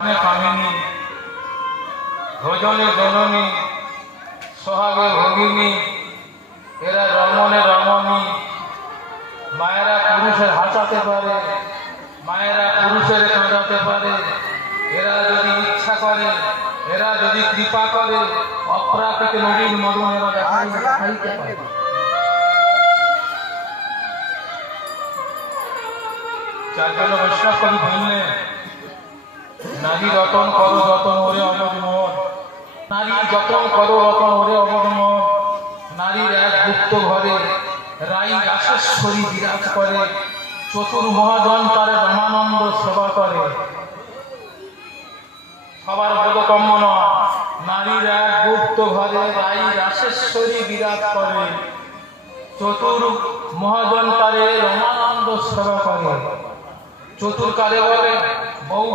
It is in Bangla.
কামিনী ভোজনে জননী সোহাগে ভগিনী, এরা রমণে রমণী। মায়েরা পুরুষের হাসাতে পারে, মায়েরা পুরুষের কাঁদাতে পারে। এরা যদি ইচ্ছা করে, এরা যদি কৃপা করে, অপ্রাকৃত নদীর মদন এরা দেখাইতে পারে। যার জন্য বৈষ্ণব কবি বললেন, নারী রতন করো রতন ওরে অমর মন, নারী যতন করো রতন ওরে অমর মন। নারীর এক গুপ্ত ঘরে রাই রাসেশ্বরী বিরাজ করে, চতুর মহাজন তারে রামানন্দ সেবা করে। সবার বোধগম্য নয়, নারীর এক গুপ্ত ঘরে রাই রাসেশ্বরী বিরাজ করে, চতুর মহাজন তারে রামানন্দ সেবা করে। চতুর কারে বলে? বউ